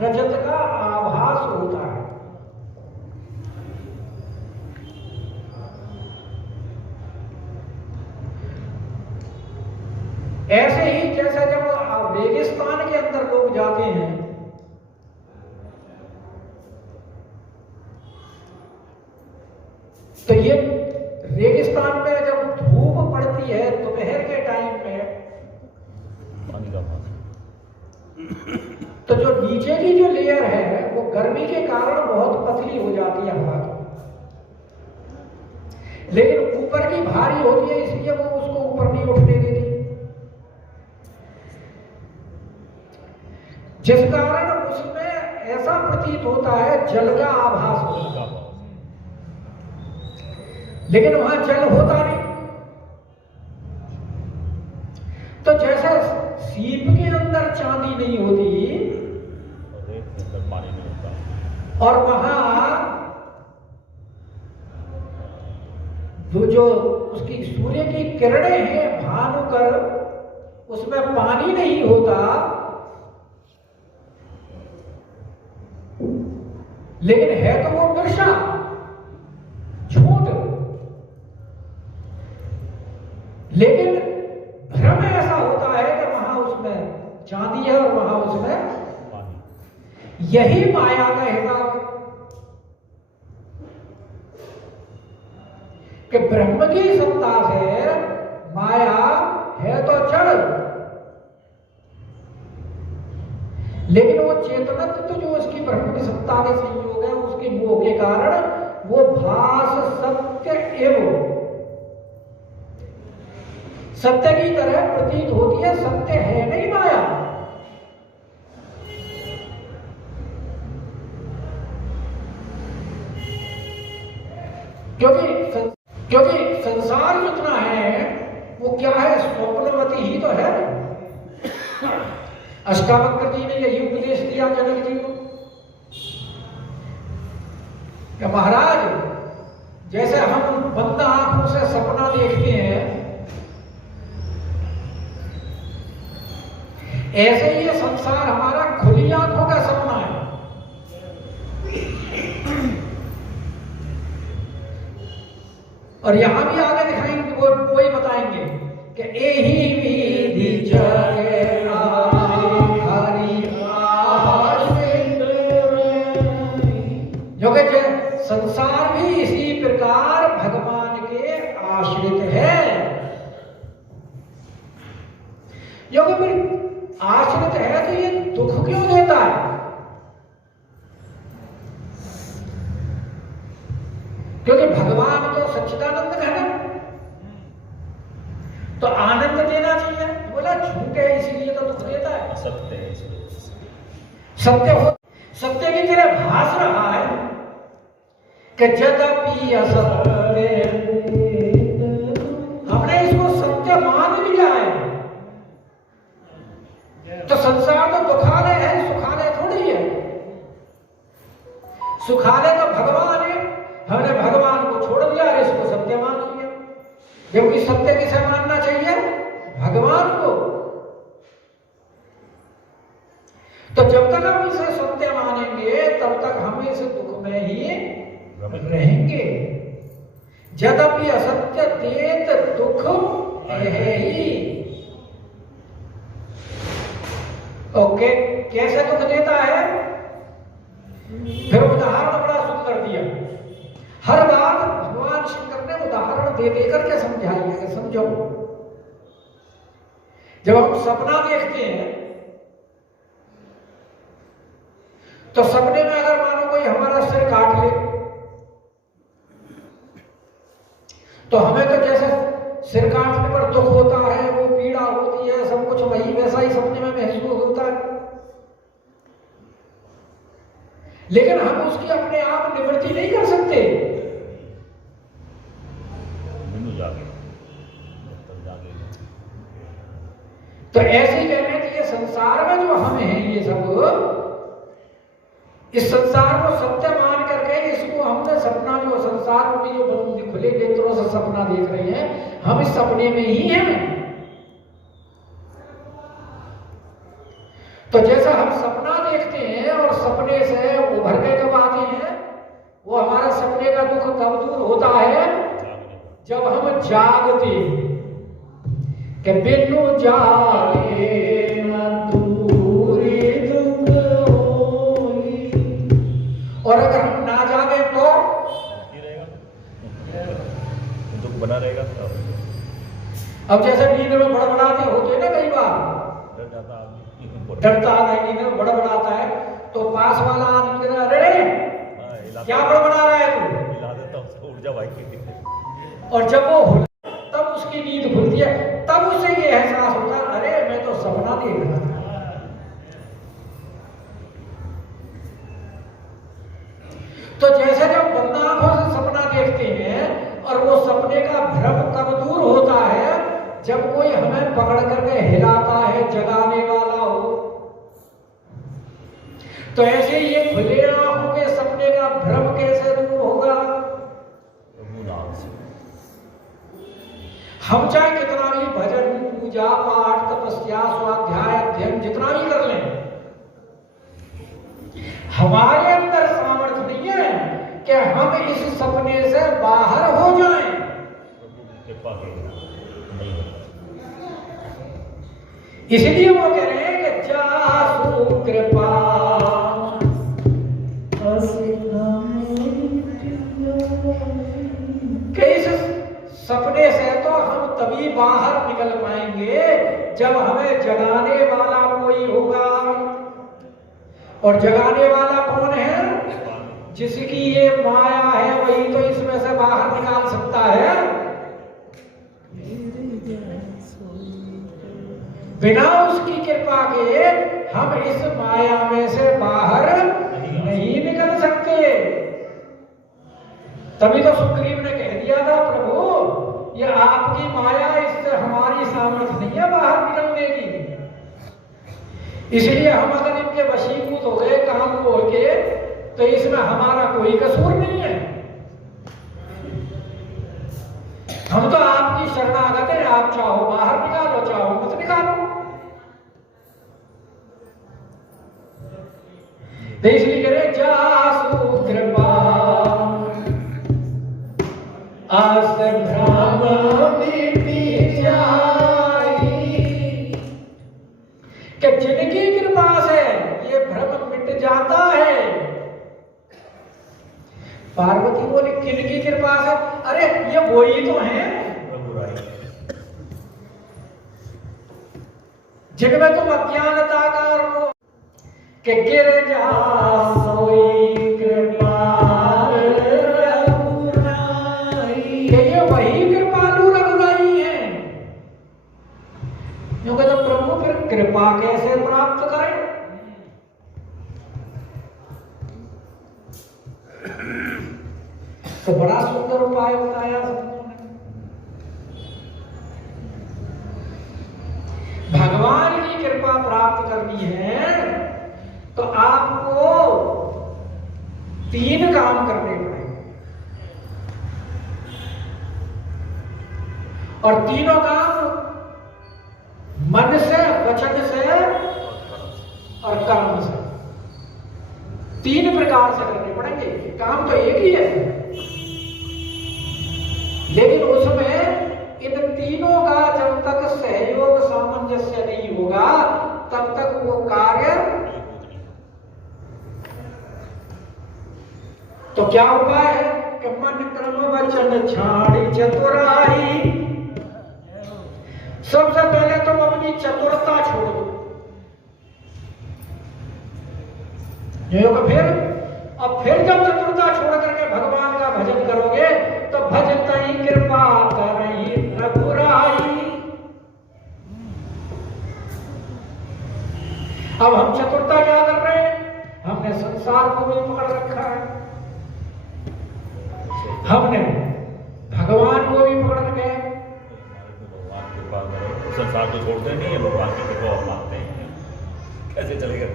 रजत का आभास होता है। ऐसे ही जैसे जब रेगिस्तान के अंदर लोग जाते हैं तो ये रेगिस्तान में जब धूप पड़ती है दोपहर के टाइम में तो जो नीचे की जो लेयर है वो गर्मी के कारण बहुत पतली हो जाती है हवा की, लेकिन ऊपर की भारी होती है इसलिए वो उसको ऊपर नहीं उठने देती, जिस कारण उसमें ऐसा प्रतीत होता है जल का आभास होता है, लेकिन वहां जल होता नहीं। तो जैसे सीप के अंदर चांदी नहीं होती और वहां जो उसकी सूर्य की किरणें हैं भानुकर उसमें पानी नहीं होता, लेकिन है तो वो वर्षा झूठ, लेकिन भ्रम ऐसा होता है कि वहां उसमें चांदी है और वहां उसमें यही माया का हिसाब है कि ब्रह्म की सत्ता से माया है तो जड़, लेकिन वो चेतनत्व तो जो उसकी ब्रह्म की सत्ता के संयोग है उसके मोह के कारण वो भास सत्य एवं सत्य की तरह प्रतीत होती है, सत्य है नहीं माया। क्योंकि संसार जितना है वो क्या है, स्वप्नवती ही तो है। अष्टावक्र जी ने यही उपदेश दिया जनक जी को कि महाराज जैसे हम बंद आंखों से सपना देखते हैं ऐसे ही ये संसार हमारा खुली आंखों का सपना है। और यहां भी आगे दिखाएंगे वो वही बताएंगे कि एही विधि जगे जो कि संसार भी इसी प्रकार भगवान के आश्रित है। जो कि फिर आश्रित है तो ये दुख क्यों देता है? क्योंकि भगवान तो सच्चिदानंद है ना, तो आनंद देना चाहिए। बोला झूठ है इसलिए तो दुख देता है, सत्य है इसलिए सत्य की तरह भास रहा है कि यद्यपि असत्य, हमने इसको सत्य मान लिया है। तो संसार तो दुखालय है, सुखालय थोड़ी है। सुखालय तो भगवान है, हमने भगवान को छोड़ दिया और इसको सत्य मान लिया। जबकि सत्य किसे मानना चाहिए? भगवान को। तो जब तक हम इसे सत्य मानेंगे तब तक हम इस दुख में ही रहेंगे। यद्यपि असत्य देत दुख है ही। ओके, कैसे दुख देता है? फिर उदाहरण बड़ा सुंदर दिया। हर बात भगवान शंकर ने उदाहरण दे देकर के समझाई है। समझो, जब हम सपना देखते हैं तो सपने में अगर मानो कोई हमारा सिर काट ले तो हमें तो जैसे सिर काटने पर दुख होता है, वो पीड़ा होती है, सब कुछ वही वैसा ही सपने में महसूस होता है। लेकिन हम उसकी अपने आप निवृत्ति नहीं कर सकते। तो ऐसे ही कहने कि ये संसार में जो हम हैं ये सब, इस संसार को सत्य मान करके इसको हमने सपना जो संसार में जो खुले नेत्रों से सपना देख रहे हैं, हम इस सपने में ही हैं। तो जैसा हम सपना देखते हैं और जागते कि बिनु जागे न दूरी दुख होई। और अगर हम ना जागे तो दुख बना रहेगा। अब जैसे नींद में बड़बड़ाते होते ना कई बार, डरता है नींद में बड़बड़ाता है तो पास वाला आदमी कहता है अरे क्या बड़बड़ा रहा है तू, हिला देता उसको, उठ जा भाई। और जब वो तब उसकी नींद खुलती है, तब उसे ये एहसास होता है अरे मैं तो सपना देख रहा था। तो जैसे जब बंदा आंखों से सपना देखते हैं और वो सपने का भ्रम कब दूर होता है, जब कोई हमें पकड़ करके हिलाता है, जगाने वाला हो। तो ऐसे ये खुले आंखों के सपने का भ्रम कैसे दूर होगा? हम चाहे कितना भी भजन, पूजा पाठ, तपस्या, स्वाध्याय, अध्ययन जितना भी कर लें, हमारे अंदर सामर्थ्य नहीं है कि हम इस सपने से बाहर हो जाएं। इसलिए वो कह रहे हैं कि जासु कृपा कि इस सपने से तो हम तभी बाहर निकल पाएंगे जब हमें जगाने वाला कोई होगा। और जगाने वाला कौन है? जिसकी ये माया है, वही तो इसमें से बाहर निकाल सकता है। बिना उसकी कृपा के हम इस माया में से बाहर नहीं निकल सकते। तभी तो सुग्रीव ने कह दिया था प्रभु ये आपकी माया, इससे हमारी सामर्थ्य नहीं है बाहर निकलने की। इसलिए हम अगर इनके वशीभूत हो गए काम को होके, तो इसमें हमारा कोई कसूर नहीं है। हम तो आपकी शरणागत है, आप चाहो बाहर निकालो, चाहो मत निकालो। तो इसलिए कह रहे जासु कृपा आस भ्रम मिट जाई, कि जिनकी कृपा से ये भ्रम मिट जाता है। पार्वती बोली किनकी कृपा से? अरे ये वही तो है जिनमें तुम अज्ञानता का कि गिर जा सोई कृपाल रघुराई, ये वही कृपालु रघुराई है। क्योंकि जब प्रभु फिर कृपा कैसे प्राप्त करें? तो बड़ा सुंदर उपाय बताया संतों ने। भगवान की कृपा प्राप्त करनी है तो आपको 3 काम करने पड़ेंगे, और तीनों काम मन से, वचन से और कर्म से, 3 प्रकार से करने पड़ेंगे। काम तो एक ही है, लेकिन उसमें इन तीनों का जब तक सहयोग सामंजस्य नहीं होगा तब तक वो कार्य। तो क्या उपाय है कि मन कर्म वचन छाड़ी चतुराई। सबसे पहले तुम अपनी चतुरता छोड़ दो, फिर जब चतुरता छोड़ करके भगवान का भजन करोगे तो भजतई कृपा करई रघुराई। अब हम चतुरता क्या कर रहे हैं? हमने संसार को भी पकड़ रखा है, हमने भगवान को भी पकड़ रखे हैं। भगवान कृपा करो, संसार को छोड़ते नहीं है, भगवान की कृपा और मानते हैं, कैसे चलेगा?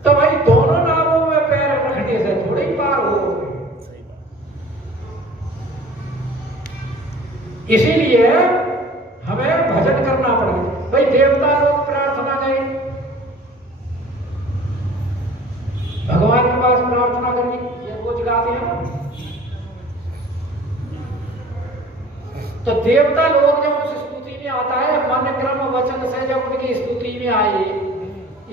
तो भाई दोनों नावों में पैर रखने से थोड़ी पार हो। इसीलिए हमें भजन करना पड़ेगा। भाई देवता लोग प्रार्थना करें, भगवान के पास प्रार्थना करनी, ये रोज गाते हैं। तो देवता लोग जब उस स्तुति में आता है, मन क्रम वचन से जब उनकी स्तुति में आए,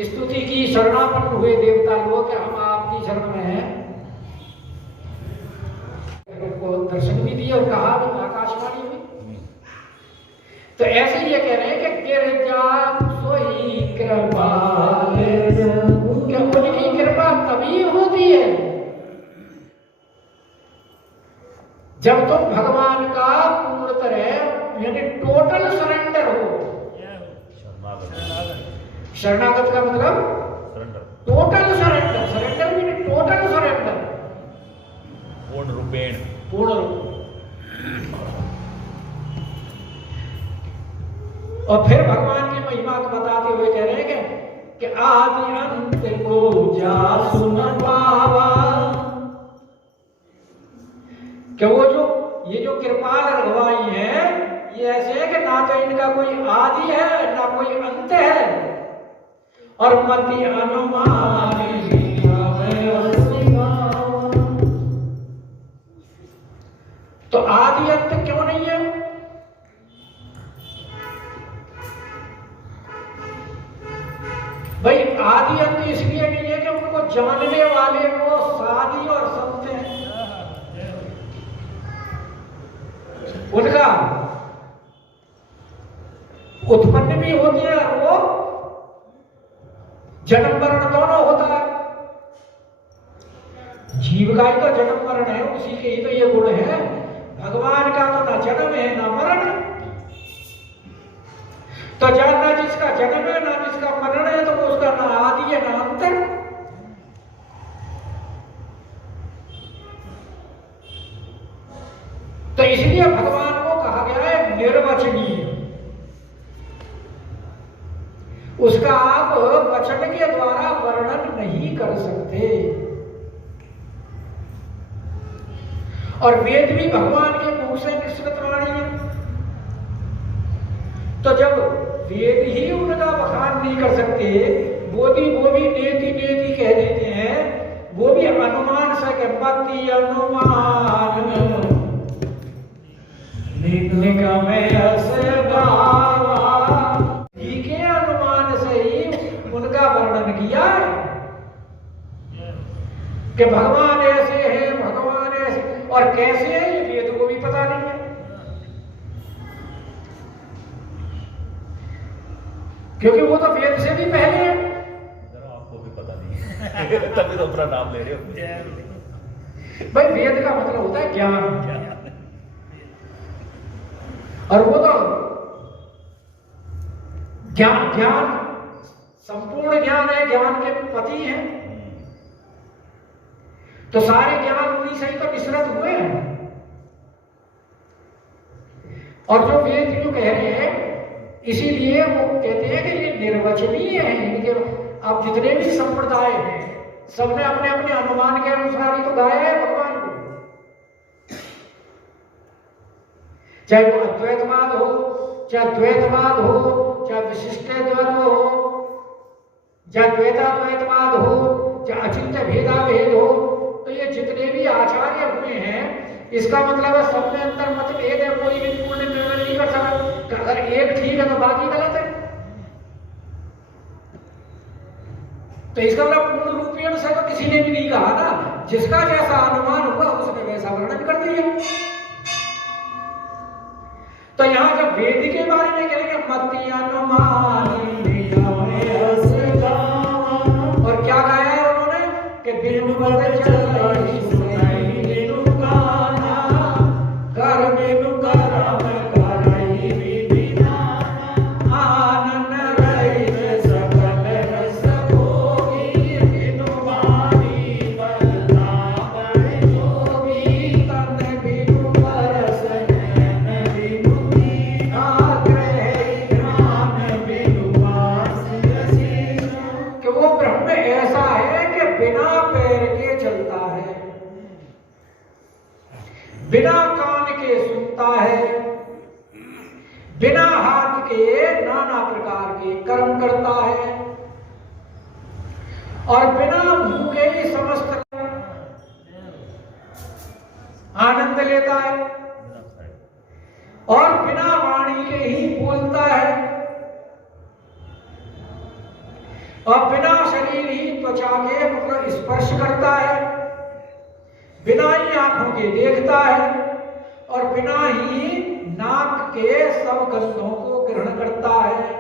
स्तुति की शरणापन्न हुए देवता लोग कि हम आपकी शरण में हैं, उनको दर्शन भी दिए और कहा भी आकाशवाणी में। तो ऐसे ये कह रहे हैं कि गिरजा सोई कृपाल, कि उनकी कृपा तभी होती है जब तुम भगवान का पूर्ण तरह यानी टोटल सरेंडर हो। शरणागत का मतलब टोटल सरेंडर, सरेंडर भी टोटल सरेंडर, पूर्ण रूपेण, पूर्ण रूप। और फिर भगवान की महिमा को बताते हुए कह रहे हैं कि आदि अंत को जा सुन पावा, कि वो जो ये जो कृपाल रघुवाई है, ये ऐसे है कि ना तो इनका कोई आदि है ना कोई अंत है, और मति अनुमान। तो आदि अंत क्यों नहीं है? भाई आदि अंत इसलिए नहीं है कि उनको जानने वाले वो साधी और संत हैं, उनका उत्पन्न भी होती है और वो जन्म मरण दोनों होता है। जीव का ही तो जन्म मरण है, उसी के ही तो ये गुण है। भगवान का तो ना जन्म है ना मरण, तो ना जिसका जन्म है ना जिसका मरण है, तो उसका ना आदि है ना अंत है। तो इसलिए भगवान को कहा गया है निर्वचनीय, उसका आप वचन के द्वारा वर्णन नहीं कर सकते। और वेद भी भगवान के मुख से निश्चित वाणी है, तो जब वेद ही उनका बखान नहीं कर सकते, वो भी नेति नेति कह देते हैं, वो भी अनुमान से के पति अनुमान निगमे से गावा, जी के अनुमान से ही उनका वर्णन किया है कि भगवान ऐसे है, भगवान ऐसे, और कैसे है ये वेद को भी पता नहीं है, क्योंकि वो तो वेद से भी पहले है। आपको भी पता नहीं है तभी तो अपना नाम ले रहे हो। भाई वेद का मतलब होता है ज्ञान, और वो तो ज्ञान संपूर्ण ज्ञान है, ज्ञान के पति हैं, तो सारे ज्ञान उन्हीं से ही तो मिश्रित हुए हैं। और जो वेद जो कह रहे हैं, इसीलिए वो कहते हैं कि ये निर्वचनीय है। इनके अब जितने भी संप्रदाय हैं, सबने अपने अपने अनुमान के अनुसार ही तो गाया है भगवान को, चाहे वो अद्वैतवाद हो, चाहे द्वैतवाद हो, चाहे विशिष्टद्वैत हो, चाहे द्वैताद्वैतवाद हो, चाहे अचिंत्य भेदाभेद हो, तो ये जितने भी आचार्य हुए हैं, इसका मतलब है सब में अंतर मत भेद है, कोई भी पूर्ण निर्णय नहीं कर सकता। अगर एक ठीक है तो बाकी गलत है, तो इसका मतलब पूर्ण रूपेण से तो किसी ने भी नहीं कहा ना, जिसका जैसा अनुमान हुआ उसने वैसा वर्णन कर दिया। तो यहां जब वेद के बारे में कहेंगे मति अनुमान, और क्या गाया है उन्होंने कि बिनु बद चलाई सुनाई बिनु गाना, कर बिनु करम करई विधिनाना, आनंद रहित सकल रस भोगी, बिनु वाणी बलदावन जोगी, तन बिनु परस नैन बिनु दीना, ग्रह ज्ञान बिनु वास रसीन, कि वो ब्रह्म ऐसा है कि बिना पैर के चलता है, बिना कान के सुनता है, बिना हाथ के नाना प्रकार के कर्म करता है, और बिना मुंह के ही समस्त आनंद लेता है। और बिना वाणी के ही बोलता है, और बिना शरीर ही त्वचा के मतलब स्पर्श करता है, बिना ही आंखों के देखता है, और बिना ही नाक के सब गंधों को ग्रहण करता है।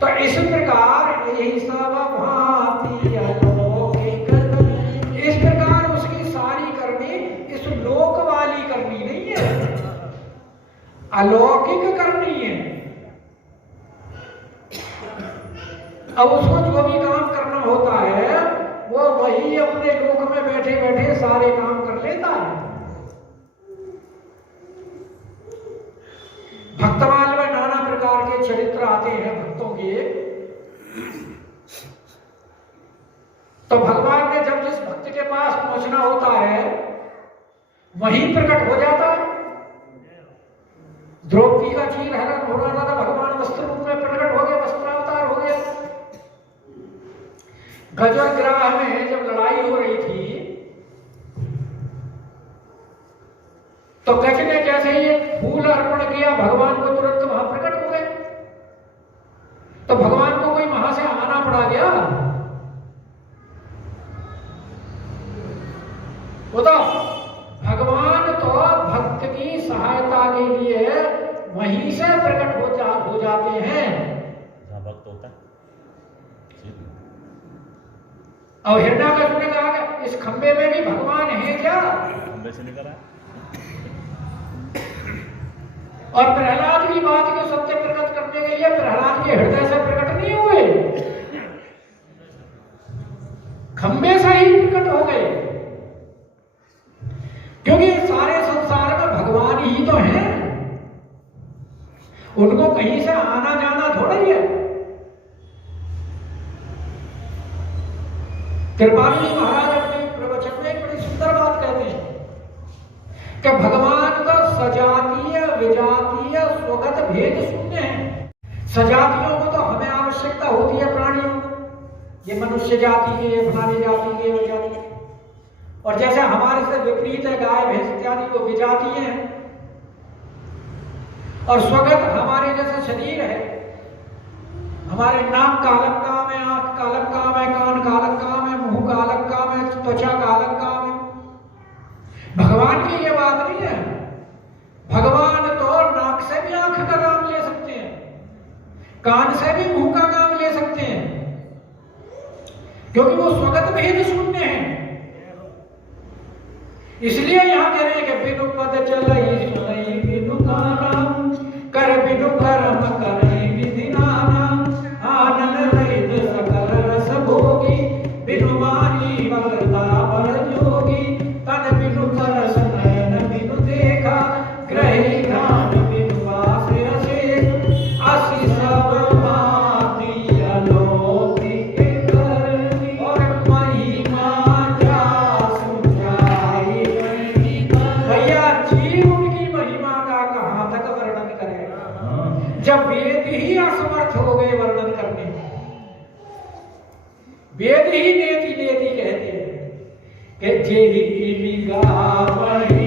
तो इस प्रकार यही सब भांति अलौकिक, इस प्रकार उसकी सारी करनी इस लोक वाली करनी नहीं है, अलौकिक करनी है। अब उसको जो भी काम करना होता है वो वही अपने लोक में बैठे बैठे सारे काम कर लेता है। भक्तमाल में नाना प्रकार के चरित्र आते हैं भक्तों के। तो भगवान ने जब जिस भक्त के पास पहुंचना होता है वहीं प्रकट हो जाता है। द्रौपदी का चीर हरण हो रहा था, भगवान वस्त्र रूप में प्रकट हो गए, वस्त्रावतार हो गया। गजग्राह में जब लड़ाई हो रही थी तो गज ने जैसे ही एक फूल अर्पण किया भगवान को, तुरंत वहां प्रकट हो गए। तो भगवान को कोई वहां से आना पड़ा गया? तो भगवान तो भक्त की सहायता के लिए वहीं से प्रकट हो जाते हैं। भक्त होता है। और हिरण्याकश्यप ने कहा कि इस खंबे में भी भगवान है क्या? खंबे से निकला। और प्रहलाद की बात को सत्य प्रकट करने के लिए प्रहलाद के हृदय से प्रकट नहीं हुए, खंबे से ही प्रकट हो गए। क्योंकि सारे संसार में भगवान ही तो हैं, उनको कहीं से आना जाना थोड़ा ही है। कृपालु जी महाराज अपने प्रवचन में एक बड़ी सुंदर बात कहते हैं कि भगवान का सजातीय विजातीय स्वगत भेद शून्य है। सजातियों को तो हमें आवश्यकता होती है प्राणियों, ये मनुष्य जाति के, फलानी जाति के, वो जाति के। और जैसे हमारे से विपरीत है गाय भैंस इत्यादि, वो विजातीय हैं। और स्वगत हमारे जैसे शरीर है, हमारे नाक का अलग काम है, आंख का अलग काम है, कान का अलग काम है, मुंह का अलग काम है, त्वचा का अलग काम है। भगवान की ये बात नहीं है। भगवान तो नाक से भी आंख का काम ले सकते हैं, कान से भी मुंह का काम ले सकते हैं, क्योंकि वो स्वगत भेद शून्य है। इसलिए यहां कह रहे हैं कि बिनु पद चलई सुनई बिनु कानम, कर बिनु कर्म करई विधि नाना, आनंद रहित सकल रस भोगी, बिनु वाणी वक्ता बर जोगी, तन बिनु तरस नयन बिनु देखा, ग्रही ज्ञान बिनु वास अशेष, असी सब भांति अलौकिक करनी, और महिमा जासु जाई नहीं। भैया जीव उनकी महिमा का कहां तक वर्णन करेगा, जब वेद ही असमर्थ हो गए वर्णन करने में। वेद ही नेति नेति कहते हैं कि जे ही गावहि